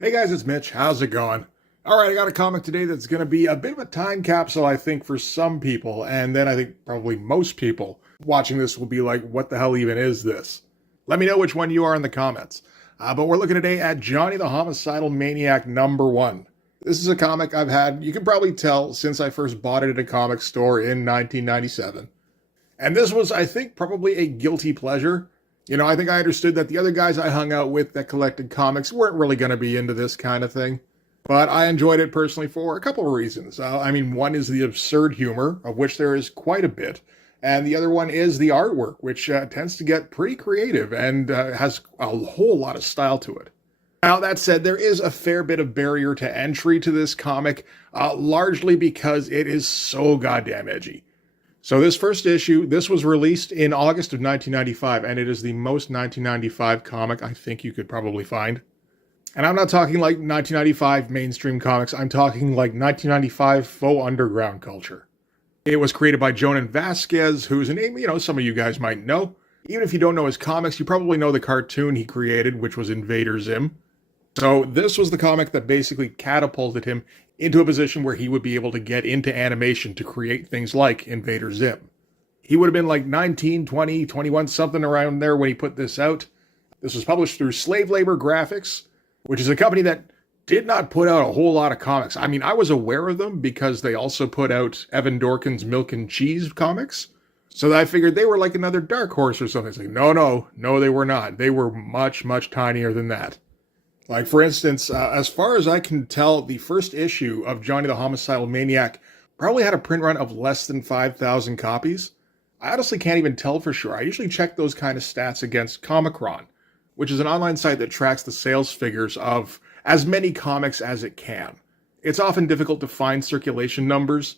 Hey guys, it's Mitch. How's it going? All right, I got a comic today that's going to be a bit of a time capsule, I think, for some people. And then I think probably most people watching this will be like, what the hell even is this? Let me know which one you are in the comments. But we're looking today at Johnny the Homicidal Maniac #1. This is a comic I've had, you can probably tell, since I first bought it at a comic store in 1997. And this was, I think, probably a guilty pleasure. I think I understood that the other guys I hung out with that collected comics weren't really going to be into this kind of thing. But I enjoyed it personally for a couple of reasons. One is the absurd humor, of which there is quite a bit. And the other one is the artwork, which tends to get pretty creative and has a whole lot of style to it. Now, that said, there is a fair bit of barrier to entry to this comic, largely because it is so goddamn edgy. So this first issue, this was released in August of 1995, and it is the most 1995 comic I think you could probably find. And I'm not talking like 1995 mainstream comics, I'm talking like 1995 faux underground culture. It was created by Jonan Vasquez, who's a name, some of you guys might know. Even if you don't know his comics, you probably know the cartoon he created, which was Invader Zim. So this was the comic that basically catapulted him into a position where he would be able to get into animation to create things like Invader Zim. He would have been like 19, 20, 21, something around there when he put this out. This was published through Slave Labor Graphics, which is a company that did not put out a whole lot of comics. I was aware of them because they also put out Evan Dorkin's Milk and Cheese comics. So I figured they were like another Dark Horse or something. It's like, no, they were not. They were much, much tinier than that. Like, for instance, as far as I can tell, the first issue of Johnny the Homicidal Maniac probably had a print run of less than 5,000 copies. I honestly can't even tell for sure. I usually check those kind of stats against Comicron, which is an online site that tracks the sales figures of as many comics as it can. It's often difficult to find circulation numbers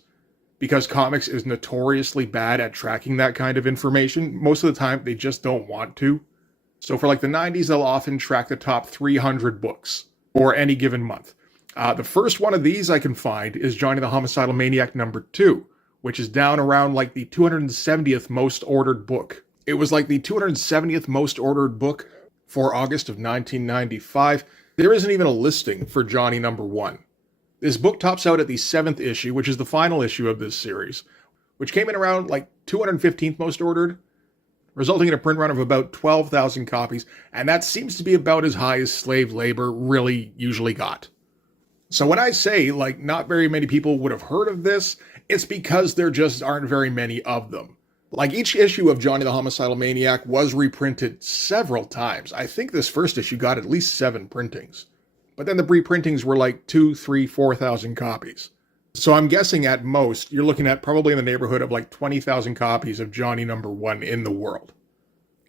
because comics is notoriously bad at tracking that kind of information. Most of the time, they just don't want to. So for like the 90s, they'll often track the top 300 books for any given month. The first one of these I can find is Johnny the Homicidal Maniac #2, which is down around like the 270th most ordered book. It was like the 270th most ordered book for August of 1995. There isn't even a listing for Johnny #1. This book tops out at the 7th issue, which is the final issue of this series, which came in around like 215th most ordered, resulting in a print run of about 12,000 copies, and that seems to be about as high as Slave Labor really usually got. So when I say, like, not very many people would have heard of this, it's because there just aren't very many of them. Like, each issue of Johnny the Homicidal Maniac was reprinted several times. I think this first issue got at least 7 printings. But then the reprintings were like 2, 3, 4,000 copies. So I'm guessing at most, you're looking at probably in the neighborhood of like 20,000 copies of Johnny #1 in the world.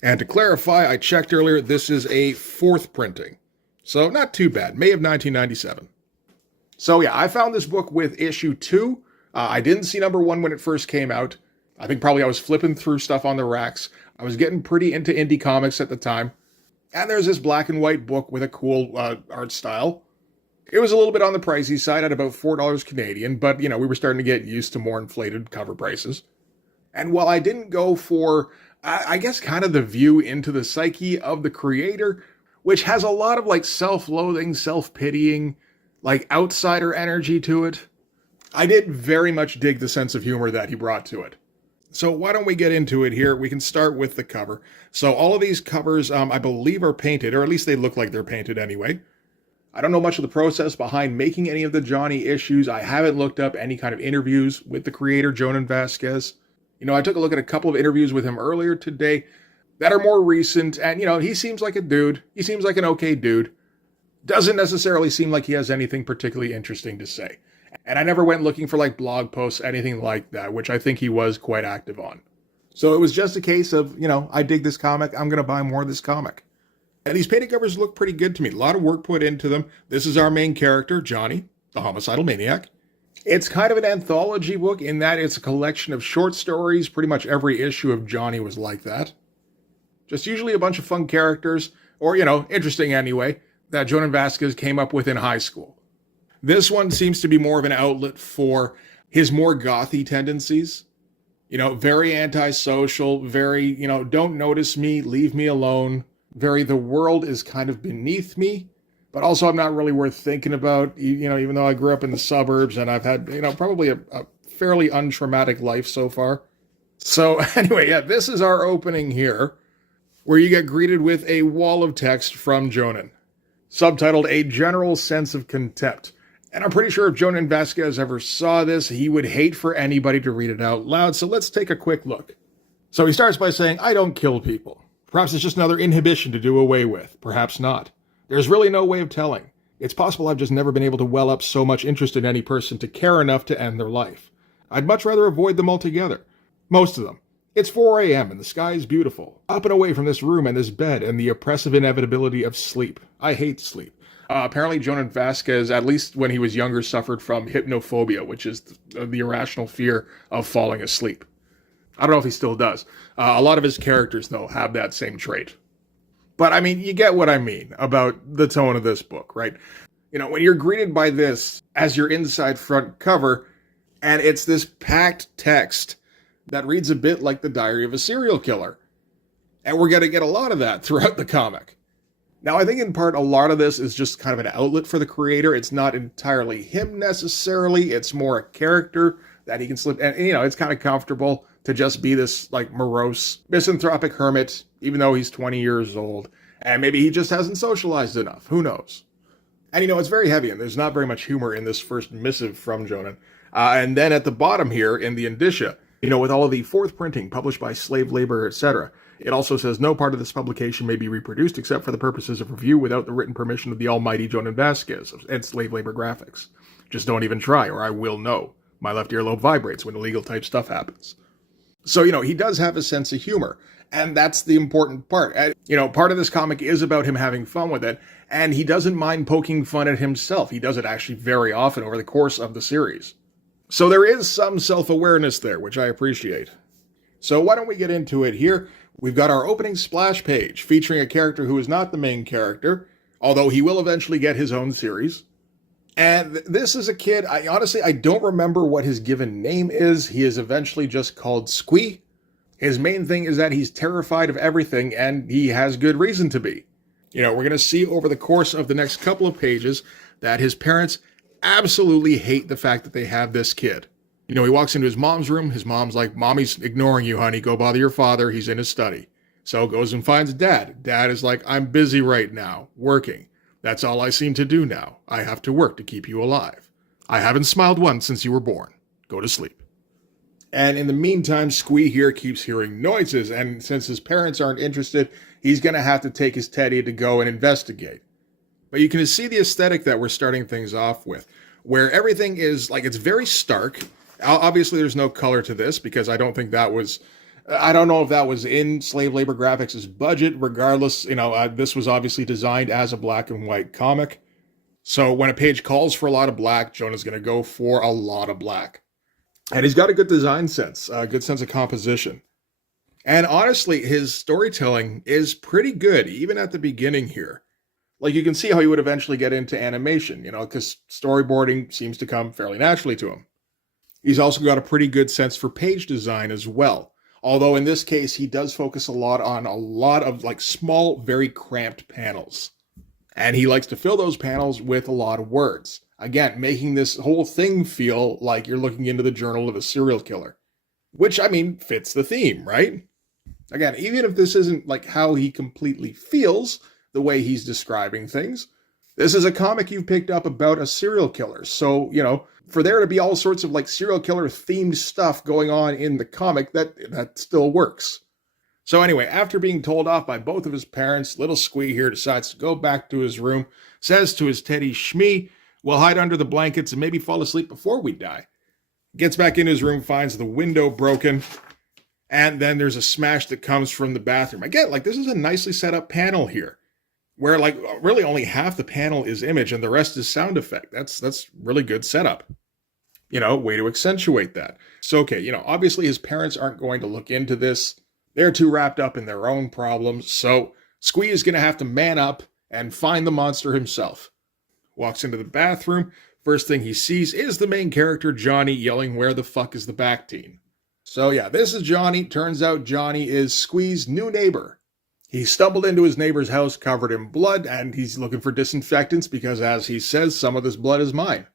And to clarify, I checked earlier, this is a 4th printing. So not too bad, May of 1997. So yeah, I found this book with issue 2. I didn't see #1 when it first came out. I think probably I was flipping through stuff on the racks. I was getting pretty into indie comics at the time. And there's this black and white book with a cool art style. It was a little bit on the pricey side at about $4 Canadian, but we were starting to get used to more inflated cover prices. And while I didn't go for, I guess, kind of the view into the psyche of the creator, which has a lot of like self-loathing, self-pitying, like outsider energy to it, I did very much dig the sense of humor that he brought to it. So why don't we get into it here? We can start with the cover. So all of these covers, I believe, are painted, or at least they look like they're painted anyway. I don't know much of the process behind making any of the Johnny issues. I haven't looked up any kind of interviews with the creator, Jonan Vasquez. I took a look at a couple of interviews with him earlier today that are more recent, and, he seems like a dude. He seems like an okay dude. Doesn't necessarily seem like he has anything particularly interesting to say. And I never went looking for, like, blog posts, anything like that, which I think he was quite active on. So it was just a case of, I dig this comic, I'm going to buy more of this comic. And these painted covers look pretty good to me. A lot of work put into them. This is our main character, Johnny, the Homicidal Maniac. It's kind of an anthology book in that it's a collection of short stories. Pretty much every issue of Johnny was like that. Just usually a bunch of fun characters, or, interesting anyway, that Jonan Vasquez came up with in high school. This one seems to be more of an outlet for his more gothy tendencies. Very antisocial, very, don't notice me, leave me alone. Very, the world is kind of beneath me. but also I'm not really worth thinking about, even though I grew up in the suburbs and I've had, probably a fairly untraumatic life so far. So anyway, yeah, this is our opening here, where you get greeted with a wall of text from Jonan, subtitled A General Sense of Contempt. And I'm pretty sure if Jonan Vasquez ever saw this, he would hate for anybody to read it out loud, so let's take a quick look. So he starts by saying, I don't kill people. Perhaps it's just another inhibition to do away with. Perhaps not. There's really no way of telling. It's possible I've just never been able to well up so much interest in any person to care enough to end their life. I'd much rather avoid them altogether. Most of them. It's 4 a.m. and the sky is beautiful. Up and away from this room and this bed and the oppressive inevitability of sleep. I hate sleep. Apparently, Jonan Vasquez, at least when he was younger, suffered from hypnophobia, which is the irrational fear of falling asleep. I don't know if he still does. A lot of his characters, though, have that same trait. But, I mean, you get what I mean about the tone of this book, right? When you're greeted by this as your inside front cover, and it's this packed text that reads a bit like the diary of a serial killer. And we're going to get a lot of that throughout the comic. Now, I think in part, a lot of this is just kind of an outlet for the creator. It's not entirely him necessarily. It's more a character that he can slip. And, it's kind of comfortable to just be this, morose, misanthropic hermit, even though he's 20 years old. And maybe he just hasn't socialized enough. Who knows? And, it's very heavy, and there's not very much humor in this first missive from Jonan. And then at the bottom here, in the indicia, with all of the fourth printing published by slave labor, etc., it also says no part of this publication may be reproduced except for the purposes of review without the written permission of the almighty Jonan Vasquez and slave labor graphics. Just don't even try, or I will know. My left earlobe vibrates when illegal type stuff happens. So, he does have a sense of humor, and that's the important part. Part of this comic is about him having fun with it, and he doesn't mind poking fun at himself. He does it actually very often over the course of the series. So there is some self-awareness there, which I appreciate. So why don't we get into it here? We've got our opening splash page featuring a character who is not the main character, although he will eventually get his own series. And this is a kid, I don't remember what his given name is. He is eventually just called Squee. His main thing is that he's terrified of everything, and he has good reason to be. We're going to see over the course of the next couple of pages that his parents absolutely hate the fact that they have this kid. He walks into his mom's room. His mom's like, Mommy's ignoring you, honey. Go bother your father. He's in his study. So goes and finds Dad. Dad is like, I'm busy right now, working. That's all I seem to do now. I have to work to keep you alive. I haven't smiled once since you were born. Go to sleep. And in the meantime, Squee here keeps hearing noises. And since his parents aren't interested, he's going to have to take his teddy to go and investigate. But you can see the aesthetic that we're starting things off with, where everything is it's very stark. Obviously, there's no color to this because I don't know if that was in slave labor graphics' budget. Regardless, this was obviously designed as a black and white comic. So when a page calls for a lot of black, Jonah's going to go for a lot of black. And he's got a good design sense, a good sense of composition. And honestly, his storytelling is pretty good, even at the beginning here. You can see how he would eventually get into animation, because storyboarding seems to come fairly naturally to him. He's also got a pretty good sense for page design as well. Although in this case, he does focus a lot of small, very cramped panels. And he likes to fill those panels with a lot of words. Again, making this whole thing feel like you're looking into the journal of a serial killer. Which, fits the theme, right? Again, even if this isn't how he completely feels, the way he's describing things, this is a comic you've picked up about a serial killer. So, for there to be all sorts of serial killer themed stuff going on in the comic, that still works. So anyway, after being told off by both of his parents, little Squee here decides to go back to his room, says to his teddy, Shmee, we'll hide under the blankets and maybe fall asleep before we die. Gets back in his room, finds the window broken, and then there's a smash that comes from the bathroom. Again, this is a nicely set up panel here, where really only half the panel is image and the rest is sound effect. That's really good setup. Way to accentuate that. So, okay, obviously his parents aren't going to look into this. They're too wrapped up in their own problems. So Squee is going to have to man up and find the monster himself. Walks into the bathroom. First thing he sees is the main character, Johnny, yelling, where the fuck is the back teen? So yeah, this is Johnny. Turns out Johnny is Squee's new neighbor. He stumbled into his neighbor's house covered in blood, and he's looking for disinfectants because, as he says, some of this blood is mine.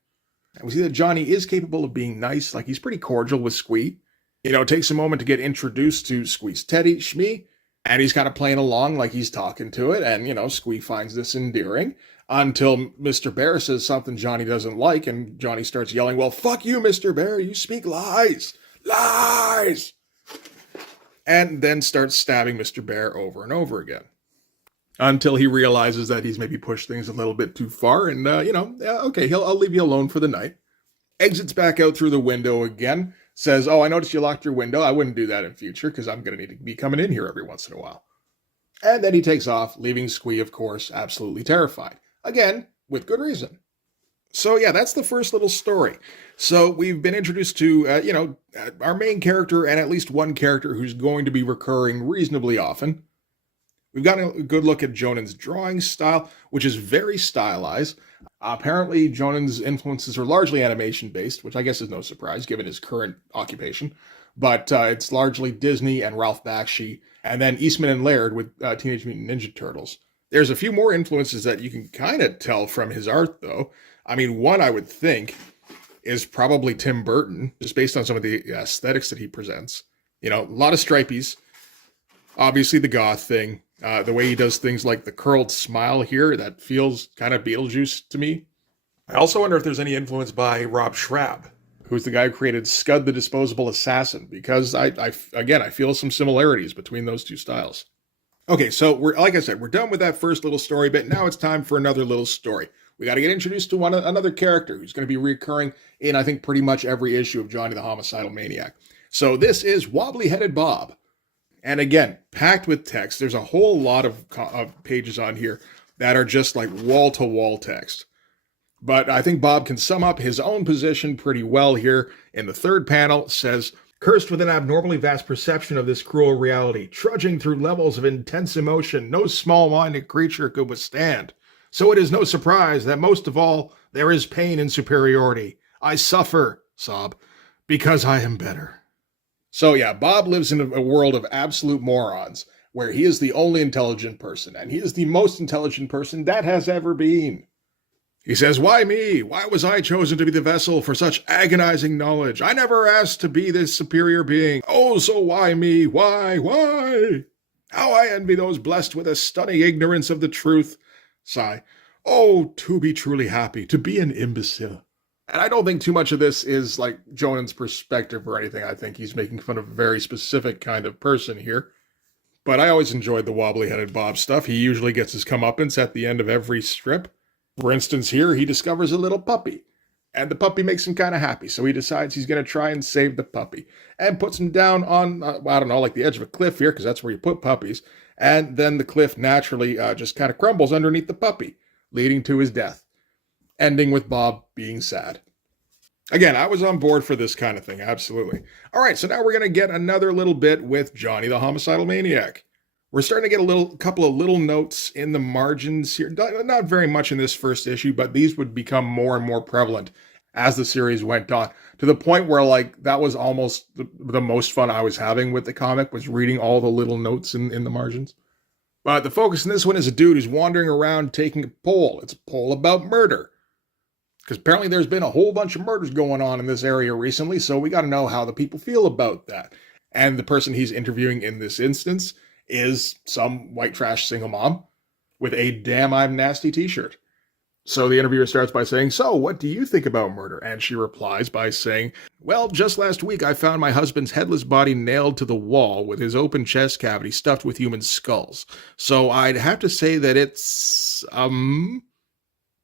And we see that Johnny is capable of being nice, like he's pretty cordial with Squee. Takes a moment to get introduced to Squee's Teddy, Shmee, and he's kind of playing along like he's talking to it, and, Squee finds this endearing until Mr. Bear says something Johnny doesn't like, and Johnny starts yelling, well, fuck you, Mr. Bear, you speak lies! Lies! And then starts stabbing Mr. Bear over and over again. Until he realizes that he's maybe pushed things a little bit too far, and, okay, I'll leave you alone for the night. Exits back out through the window again, says, oh, I noticed you locked your window. I wouldn't do that in future, because I'm going to need to be coming in here every once in a while. And then he takes off, leaving Squee, of course, absolutely terrified. Again, with good reason. So yeah, that's the first little story. So we've been introduced to, our main character and at least one character who's going to be recurring reasonably often. We've got a good look at Jonan's drawing style, which is very stylized. Apparently, Jonan's influences are largely animation-based, which I guess is no surprise given his current occupation. But it's largely Disney and Ralph Bakshi, and then Eastman and Laird with Teenage Mutant Ninja Turtles. There's a few more influences that you can kind of tell from his art, though. I mean, one I would think is probably Tim Burton, just based on some of the aesthetics that he presents. A lot of stripies. Obviously, the goth thing. The way he does things like the curled smile here, that feels kind of Beetlejuice to me. I also wonder if there's any influence by Rob Schrab, who's the guy who created Scud the Disposable Assassin, because I feel some similarities between those two styles. Okay, so like I said, we're done with that first little story bit. Now it's time for another little story. We got to get introduced to another character who's going to be recurring in, I think, pretty much every issue of Johnny the Homicidal Maniac. So this is Wobbly-Headed Bob. And again, packed with text. There's a whole lot of pages on here that are just like wall-to-wall text. But I think Bob can sum up his own position pretty well here. In the third panel, says, cursed with an abnormally vast perception of this cruel reality, trudging through levels of intense emotion no small-minded creature could withstand. So it is no surprise that most of all, there is pain in superiority. I suffer, sob, because I am better. So yeah, Bob lives in a world of absolute morons, where he is the only intelligent person, and he is the most intelligent person that has ever been. He says, why me? Why was I chosen to be the vessel for such agonizing knowledge? I never asked to be this superior being. Oh, so why me? Why? How I envy those blessed with a stunning ignorance of the truth. Sigh. Oh, to be truly happy, to be an imbecile. And I don't think too much of this is like Jonan's perspective or anything. I think he's making fun of a very specific kind of person here. But I always enjoyed the wobbly-headed Bob stuff. He usually gets his comeuppance at the end of every strip. For instance, here he discovers a little puppy. And the puppy makes him kind of happy, so he decides he's going to try and save the puppy. And puts him down on, like the edge of a cliff here, because that's where you put puppies. And then the cliff naturally just kind of crumbles underneath the puppy, leading to his death. Ending with Bob being sad. Again, I was on board for this kind of thing, absolutely. All right, so now we're going to get another little bit with Johnny the Homicidal Maniac. We're starting to get a couple of little notes in the margins here. Not very much in this first issue, but these would become more and more prevalent as the series went on, to the point where like that was almost the most fun I was having with the comic, was reading all the little notes in the margins. But the focus in this one is a dude who's wandering around taking a poll. It's a poll about murder. Because apparently there's been a whole bunch of murders going on in this area recently, so we got to know how the people feel about that. And the person he's interviewing in this instance is some white trash single mom with a damn I'm nasty t-shirt. So the interviewer starts by saying, so what do you think about murder? And she replies by saying, well, just last week I found my husband's headless body nailed to the wall with his open chest cavity stuffed with human skulls. So I'd have to say that it's,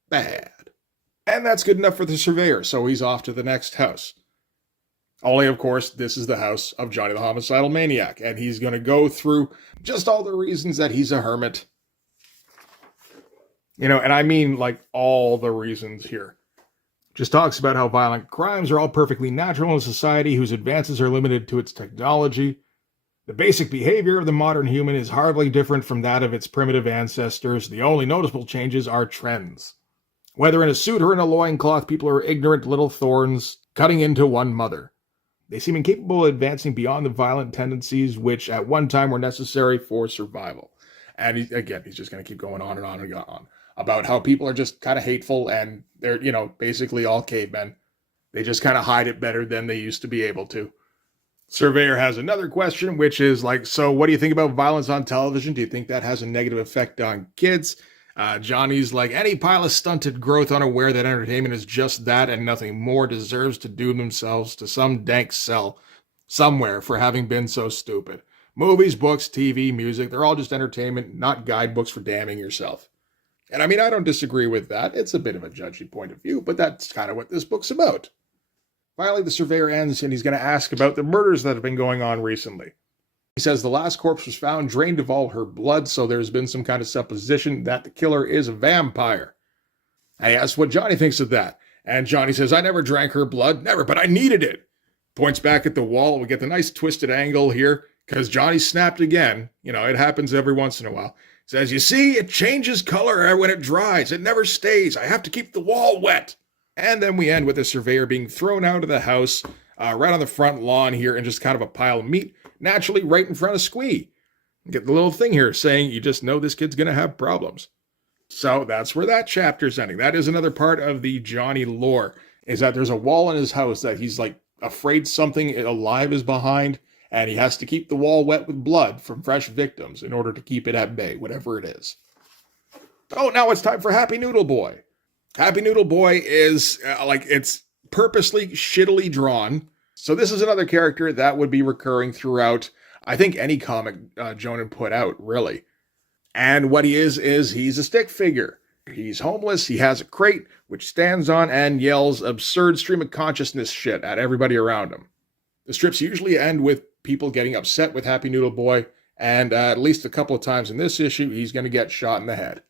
bad. And that's good enough for the surveyor, so he's off to the next house. Only, of course, this is the house of Johnny the Homicidal Maniac, and he's going to go through just all the reasons that he's a hermit. And I mean, like, all the reasons here. Just talks about how violent crimes are all perfectly natural in a society whose advances are limited to its technology. The basic behavior of the modern human is hardly different from that of its primitive ancestors. The only noticeable changes are trends. Whether in a suit or in a loincloth, people are ignorant little thorns cutting into one mother. They seem incapable of advancing beyond the violent tendencies which at one time were necessary for survival. And he's just going to keep going on and on and on about how people are just kind of hateful and they're, basically all cavemen. They just kind of hide it better than they used to be able to. Surveyor has another question, which is like, so what do you think about violence on television? Do you think that has a negative effect on kids? Johnny's like, any pile of stunted growth unaware that entertainment is just that and nothing more deserves to doom themselves to some dank cell somewhere for having been so stupid. Movies, books, TV, music, they're all just entertainment, not guidebooks for damning yourself. And I mean, I don't disagree with that. It's a bit of a judgy point of view, but that's kind of what this book's about. Finally, the surveyor ends and he's going to ask about the murders that have been going on recently. He says the last corpse was found drained of all her blood, so there's been some kind of supposition that the killer is a vampire. And he asks what Johnny thinks of that. And Johnny says, I never drank her blood, never, but I needed it. Points back at the wall. We get the nice twisted angle here because Johnny snapped again. It happens every once in a while. He says, you see, it changes color when it dries. It never stays. I have to keep the wall wet. And then we end with the surveyor being thrown out of the house right on the front lawn here and just kind of a pile of meat. Naturally, right in front of Squee. Get the little thing here saying you just know this kid's going to have problems. So that's where that chapter's ending. That is another part of the Johnny lore, is that there's a wall in his house that he's like afraid something alive is behind, and he has to keep the wall wet with blood from fresh victims in order to keep it at bay, whatever it is. Oh, now it's time for Happy Noodle Boy. Happy Noodle Boy is it's purposely shittily drawn. So this is another character that would be recurring throughout, I think, any comic Jonan put out, really. And what he is he's a stick figure. He's homeless, he has a crate, which stands on and yells absurd stream of consciousness shit at everybody around him. The strips usually end with people getting upset with Happy Noodle Boy, and at least a couple of times in this issue, he's going to get shot in the head.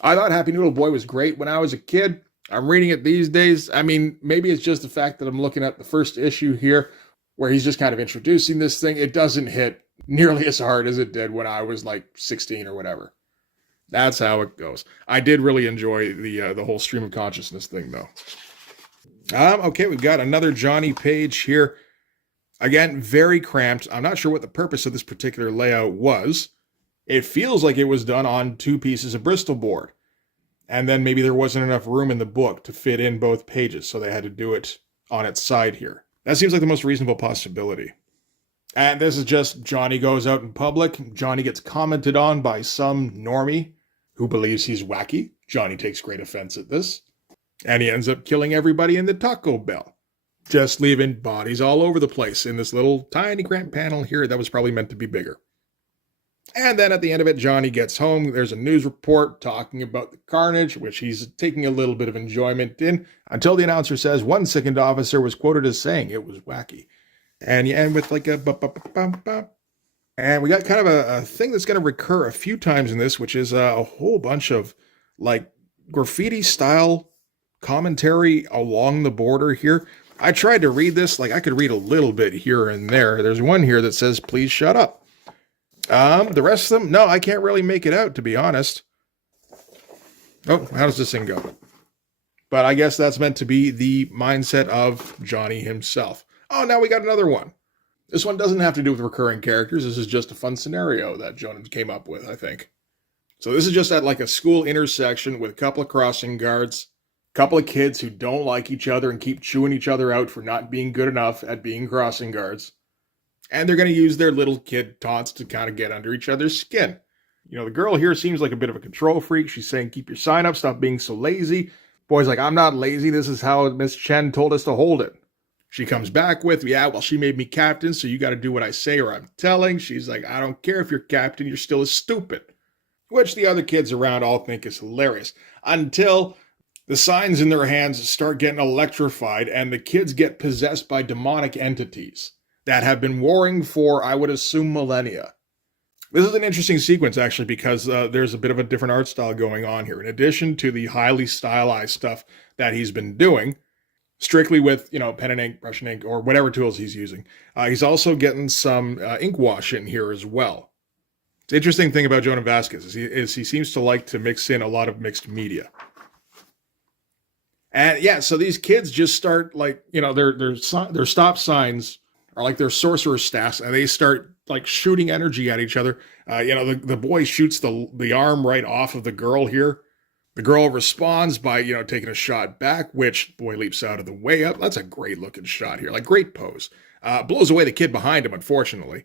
I thought Happy Noodle Boy was great when I was a kid. I'm reading it these days. I mean, maybe it's just the fact that I'm looking at the first issue here, where he's just kind of introducing this thing. It doesn't hit nearly as hard as it did when I was like 16 or whatever. That's how it goes. I did really enjoy the whole stream of consciousness thing, though. Okay, we've got another Johnny page here. Again, very cramped. I'm not sure what the purpose of this particular layout was. It feels like it was done on 2 pieces of Bristol board. And then maybe there wasn't enough room in the book to fit in both pages, so they had to do it on its side here. That seems like the most reasonable possibility. And this is just Johnny goes out in public. Johnny gets commented on by some normie who believes he's wacky. Johnny takes great offense at this. And he ends up killing everybody in the Taco Bell. Just leaving bodies all over the place in this little tiny cramped panel here that was probably meant to be bigger. And then at the end of it, Johnny gets home. There's a news report talking about the carnage, which he's taking a little bit of enjoyment in, until the announcer says one sickened officer was quoted as saying it was wacky. And you end with like a bum. And we got kind of a thing that's going to recur a few times in this, which is a whole bunch of like graffiti style commentary along the border here. I tried to read this, like I could read a little bit here and there. There's one here that says, please shut up. The rest of them, no, I can't really make it out, to be honest. Oh, how does this thing go? But I guess that's meant to be the mindset of Johnny himself. Oh, now we got another one. This one doesn't have to do with recurring characters. This is just a fun scenario that Jonan came up with, I think. So this is just at like a school intersection with a couple of crossing guards, a couple of kids who don't like each other and keep chewing each other out for not being good enough at being crossing guards. And they're going to use their little kid taunts to kind of get under each other's skin. The girl here seems like a bit of a control freak. She's saying, keep your sign up, stop being so lazy. Boy's like, I'm not lazy. This is how Miss Chen told us to hold it. She comes back with, yeah, well, she made me captain, so you got to do what I say or I'm telling. She's like, I don't care if you're captain, you're still as stupid. Which the other kids around all think is hilarious. Until the signs in their hands start getting electrified and the kids get possessed by demonic entities that have been warring for, I would assume, millennia. This is an interesting sequence, actually, because there's a bit of a different art style going on here. In addition to the highly stylized stuff that he's been doing, strictly with, pen and ink, brush and ink, or whatever tools he's using, he's also getting some ink wash in here as well. The interesting thing about Jonan Vasquez is he seems to like to mix in a lot of mixed media. And yeah, so these kids just start their stop signs are like their sorcerer staffs, and they start like shooting energy at each other. The boy shoots the arm right off of the girl here. The girl responds by, taking a shot back, which the boy leaps out of the way up. That's a great looking shot here, like great pose. Blows away the kid behind him, unfortunately,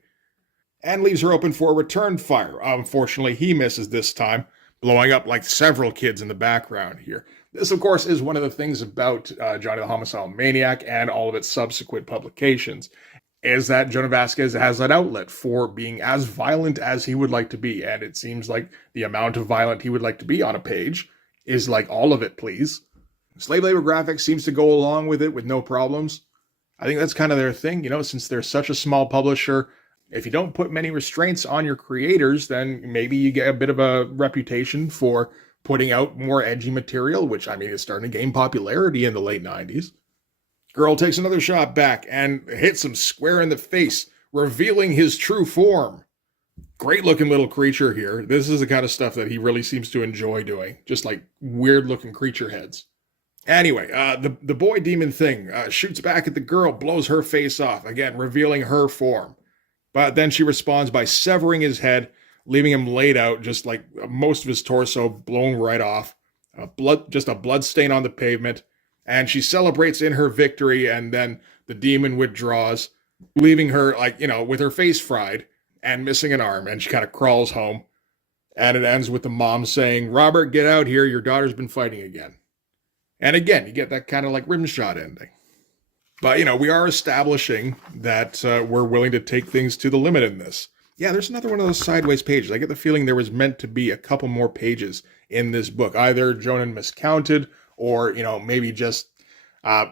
and leaves her open for a return fire. Unfortunately, he misses this time, blowing up like several kids in the background here. This, of course, is one of the things about Johnny the Homicidal Maniac and all of its subsequent publications, is that Jonah Vasquez has an outlet for being as violent as he would like to be. And it seems like the amount of violent he would like to be on a page is like all of it, please. Slave Labor Graphics seems to go along with it with no problems. I think that's kind of their thing, since they're such a small publisher. If you don't put many restraints on your creators, then maybe you get a bit of a reputation for putting out more edgy material, which, is starting to gain popularity in the late 90s. Girl takes another shot back and hits him square in the face, revealing his true form. Great looking little creature here. This is the kind of stuff that he really seems to enjoy doing. Just like weird looking creature heads. Anyway, the boy demon thing shoots back at the girl, blows her face off, again, revealing her form. But then she responds by severing his head, leaving him laid out, just like most of his torso blown right off. Just a blood stain on the pavement. And she celebrates in her victory, and then the demon withdraws, leaving her, with her face fried and missing an arm, and she kind of crawls home. And it ends with the mom saying, "Robert, get out here, your daughter's been fighting again." And again, you get that kind of like rim shot ending. But, we are establishing that we're willing to take things to the limit in this. Yeah, there's another one of those sideways pages. I get the feeling there was meant to be a couple more pages in this book. Either Jonan miscounted, or, maybe just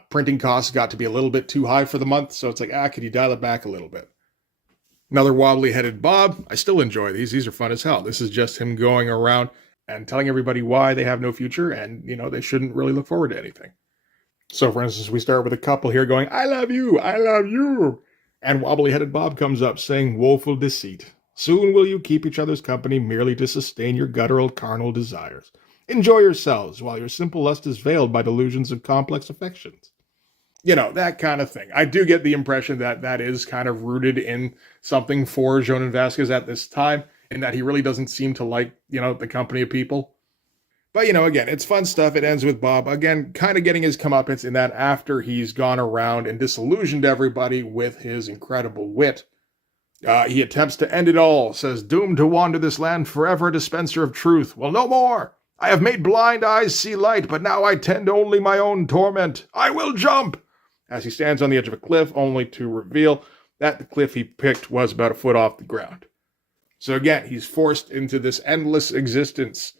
printing costs got to be a little bit too high for the month. So it's like, could you dial it back a little bit? Another wobbly-headed Bob. I still enjoy these. These are fun as hell. This is just him going around and telling everybody why they have no future and, they shouldn't really look forward to anything. So, for instance, we start with a couple here going, "I love you, I love you." And wobbly-headed Bob comes up saying, "Woeful deceit. Soon will you keep each other's company merely to sustain your guttural carnal desires. Enjoy yourselves while your simple lust is veiled by delusions of complex affections." That kind of thing. I do get the impression that that is kind of rooted in something for Jonan Vasquez at this time, in that he really doesn't seem to like, the company of people. But, again, it's fun stuff. It ends with Bob, again, kind of getting his comeuppance in that after he's gone around and disillusioned everybody with his incredible wit. He attempts to end it all, says, "Doomed to wander this land forever, dispenser of truth. Well, no more. I have made blind eyes see light, but now I tend only my own torment. I will jump," as he stands on the edge of a cliff, only to reveal that the cliff he picked was about a foot off the ground. So again, he's forced into this endless existence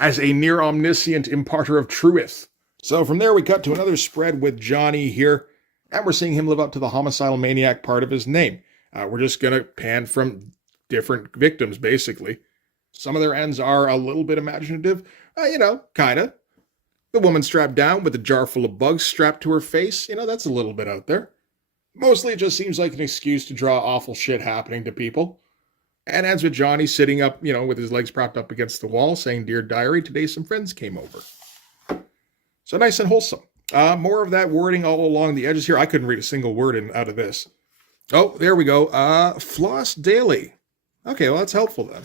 as a near omniscient imparter of truth. So from there we cut to another spread with Johnny here, and we're seeing him live up to the homicidal maniac part of his name. We're just going to pan from different victims, basically. Some of their ends are a little bit imaginative, kind of. The woman strapped down with a jar full of bugs strapped to her face, that's a little bit out there. Mostly it just seems like an excuse to draw awful shit happening to people. And ends with Johnny sitting up, with his legs propped up against the wall, saying, "Dear diary, today some friends came over." So nice and wholesome. More of that wording all along the edges here. I couldn't read a single word out of this. Oh, there we go. Floss daily. Okay, well, that's helpful then.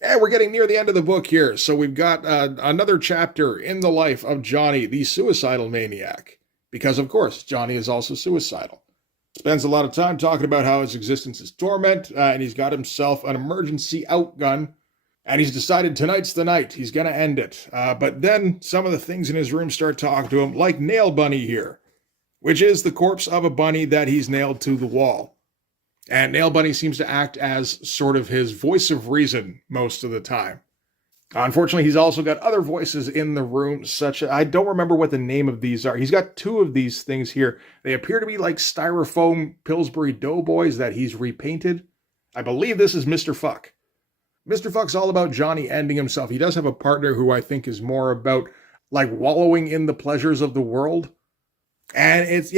And we're getting near the end of the book here. So we've got another chapter in the life of Johnny, the suicidal maniac. Because, of course, Johnny is also suicidal. Spends a lot of time talking about how his existence is torment, and he's got himself an emergency outgun, and he's decided tonight's the night. He's going to end it. But then some of the things in his room start talking to him, like Nail Bunny here, which is the corpse of a bunny that he's nailed to the wall. And Nail Bunny seems to act as sort of his voice of reason most of the time. Unfortunately, he's also got other voices in the room, such as, I don't remember what the name of these are. He's got two of these things here. They appear to be like styrofoam Pillsbury Doughboys that he's repainted. I believe this is Mr. Fuck. Mr. Fuck's all about Johnny ending himself. He does have a partner who I think is more about like wallowing in the pleasures of the world. And it's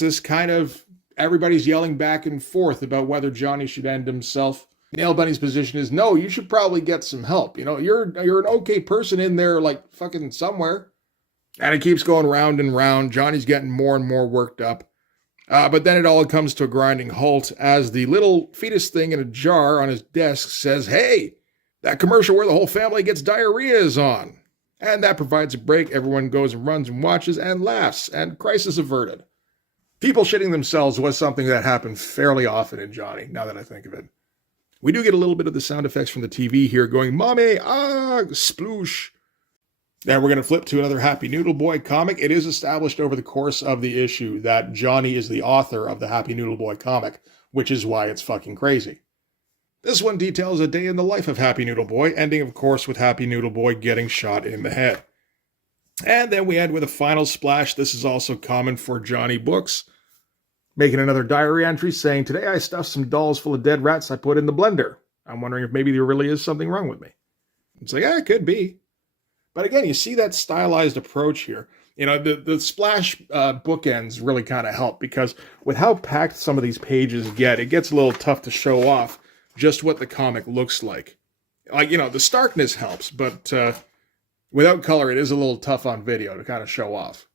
this kind of, everybody's yelling back and forth about whether Johnny should end himself. Nail Bunny's position is, no, you should probably get some help. You're an okay person in there, like fucking somewhere. And it keeps going round and round. Johnny's getting more and more worked up. But then it all comes to a grinding halt as the little fetus thing in a jar on his desk says, "Hey, that commercial where the whole family gets diarrhea is on." And that provides a break. Everyone goes and runs and watches and laughs, and crisis averted. People shitting themselves was something that happened fairly often in Johnny, now that I think of it. We do get a little bit of the sound effects from the TV here going, "Mommy, sploosh." Then we're going to flip to another Happy Noodle Boy comic. It is established over the course of the issue that Johnny is the author of the Happy Noodle Boy comic, which is why it's fucking crazy. This one details a day in the life of Happy Noodle Boy, ending, of course, with Happy Noodle Boy getting shot in the head. And then we end with a final splash. This is also common for Johnny books. Making another diary entry saying, "Today I stuffed some dolls full of dead rats I put in the blender. I'm wondering if maybe there really is something wrong with me." It's like, yeah, it could be. But again, you see that stylized approach here. You know, the splash bookends really kind of help because with how packed some of these pages get, it gets a little tough to show off just what the comic looks like. Like, you know, the starkness helps, but without color, it is a little tough on video to kind of show off.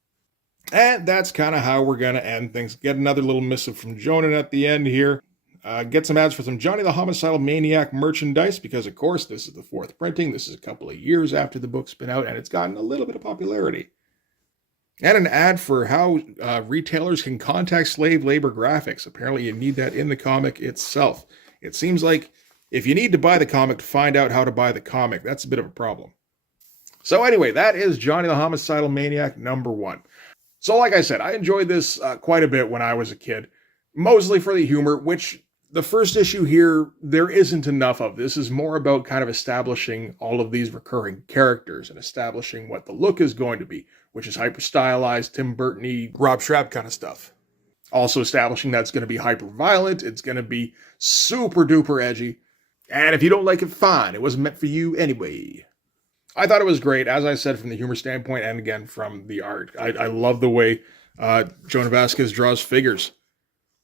And that's kind of how we're going to end things. Get another little missive from Jonan at the end here. Get some ads for some Johnny the Homicidal Maniac merchandise because, of course, this is the 4th printing. This is a couple of years after the book's been out, and it's gotten a little bit of popularity. And an ad for how retailers can contact slave labor graphics. Apparently, you need that in the comic itself. It seems like if you need to buy the comic to find out how to buy the comic, that's a bit of a problem. So anyway, that is Johnny the Homicidal Maniac #1. So like I said, I enjoyed this quite a bit when I was a kid, mostly for the humor, which the first issue here, there isn't enough of. This is more about kind of establishing all of these recurring characters and establishing what the look is going to be, which is hyper-stylized, Tim Burton-y, Rob Schrab kind of stuff. Also establishing that it's going to be hyper-violent, it's going to be super-duper edgy, and if you don't like it, fine, it wasn't meant for you anyway. I thought it was great, as I said, from the humor standpoint, and again, from the art. I love the way Jonah Vasquez draws figures.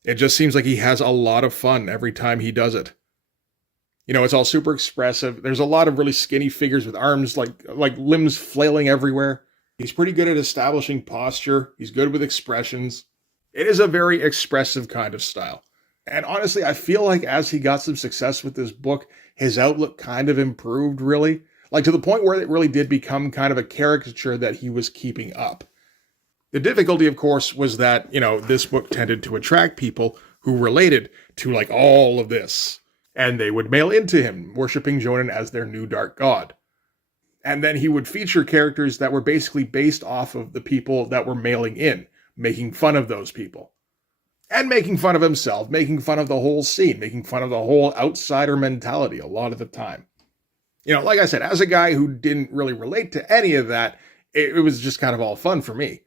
It just seems like he has a lot of fun every time he does it. You know, it's all super expressive. There's a lot of really skinny figures with arms, like limbs flailing everywhere. He's pretty good at establishing posture. He's good with expressions. It is a very expressive kind of style. And honestly, I feel like as he got some success with this book, his outlook kind of improved, really. Like to the point where it really did become kind of a caricature that he was keeping up. The difficulty, of course, was that, you know, this book tended to attract people who related to like all of this. And they would mail into him, worshiping Jonan as their new dark god. And then he would feature characters that were basically based off of the people that were mailing in, making fun of those people. And making fun of himself, making fun of the whole scene, making fun of the whole outsider mentality a lot of the time. You know, like I said, as a guy who didn't really relate to any of that, it was just kind of all fun for me.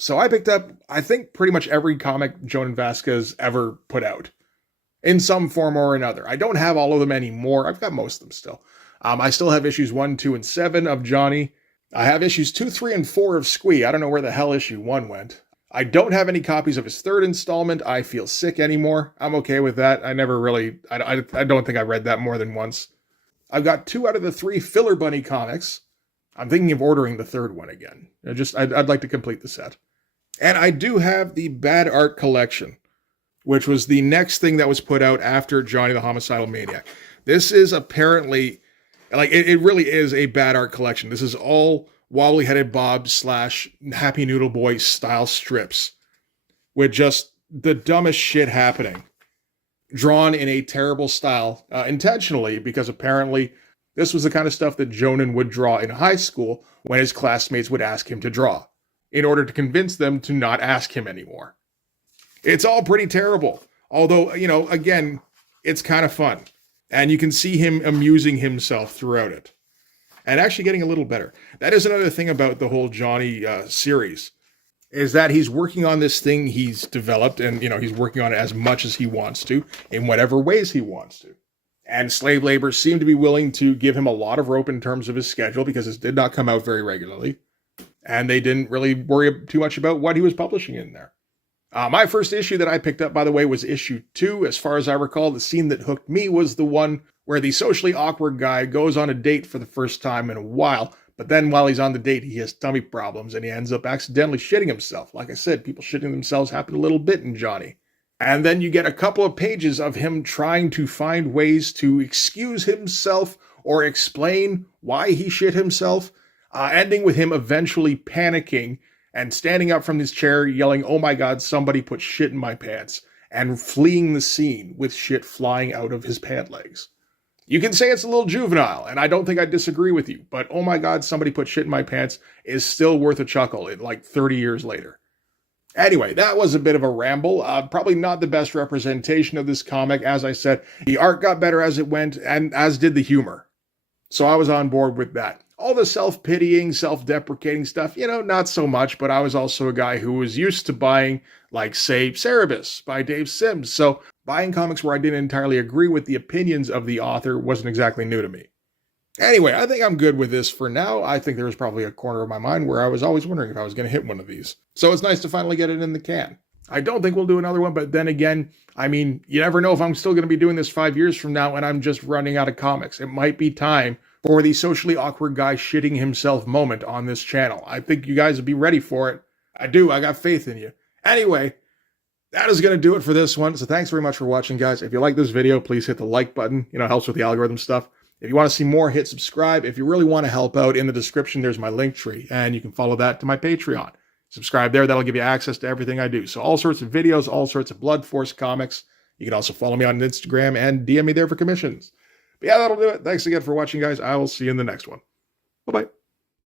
So I picked up, I think, pretty much every comic Jonan Vasquez ever put out. In some form or another. I don't have all of them anymore. I've got most of them still. I still have issues 1, 2, and 7 of Johnny. I have issues 2, 3, and 4 of Squee. I don't know where the hell issue 1 went. I don't have any copies of his 3rd installment, I Feel Sick, anymore. I'm okay with that. I never really, I don't think I read that more than once. I've got 2 out of the 3 Filler Bunny comics. I'm thinking of ordering the 3rd one again. I'd like to complete the set. And I do have the Bad Art Collection, which was the next thing that was put out after Johnny the Homicidal Maniac. This is apparently, like, it really is a bad art collection. This is all Wobbly-Headed Bob / Happy Noodle Boy style strips with just the dumbest shit happening. Drawn in a terrible style, intentionally, because apparently this was the kind of stuff that Jonan would draw in high school when his classmates would ask him to draw, in order to convince them to not ask him anymore. It's all pretty terrible. Although, you know, again, it's kind of fun. And you can see him amusing himself throughout it. And actually getting a little better. That is another thing about the whole Johnny series. Is that he's working on this thing he's developed. And, you know, he's working on it as much as he wants to. In whatever ways he wants to. And slave labor seemed to be willing to give him a lot of rope in terms of his schedule. Because this did not come out very regularly. And they didn't really worry too much about what he was publishing in there. My first issue that I picked up, by the way, was issue 2. As far as I recall, the scene that hooked me was the one where the socially awkward guy goes on a date for the first time in a while, But then while he's on the date, he has tummy problems and he ends up accidentally shitting himself. Like I said, people shitting themselves happen a little bit in Johnny. And then you get a couple of pages of him trying to find ways to excuse himself or explain why he shit himself, ending with him eventually panicking and standing up from his chair yelling, "Oh my God, somebody put shit in my pants," and fleeing the scene with shit flying out of his pant legs. You can say it's a little juvenile, and I don't think I disagree with you, but "oh my God, somebody put shit in my pants" is still worth a chuckle like 30 years later. Anyway, that was a bit of a ramble. Probably not the best representation of this comic. As I said, the art got better as it went, and as did the humor. So I was on board with that. All the self-pitying, self-deprecating stuff, not so much, but I was also a guy who was used to buying, like, say, Cerebus by Dave Sims. So buying comics where I didn't entirely agree with the opinions of the author wasn't exactly new to me. Anyway, I think I'm good with this for now. I think there was probably a corner of my mind where I was always wondering if I was going to hit one of these. So it's nice to finally get it in the can. I don't think we'll do another one, but then again, you never know if I'm still going to be doing this 5 years from now and I'm just running out of comics. It might be time for the socially awkward guy shitting himself moment on this channel. I think you guys would be ready for it. I do. I got faith in you. Anyway, that is going to do it for this one. So thanks very much for watching, guys. If you like this video, please hit the like button. It helps with the algorithm stuff. If you want to see more, hit subscribe. If you really want to help out, in the description, there's my link tree, and you can follow that to my Patreon. Subscribe there. That'll give you access to everything I do. So all sorts of videos, all sorts of Blood Force comics. You can also follow me on Instagram and DM me there for commissions. But yeah, that'll do it. Thanks again for watching, guys. I will see you in the next one. Bye-bye.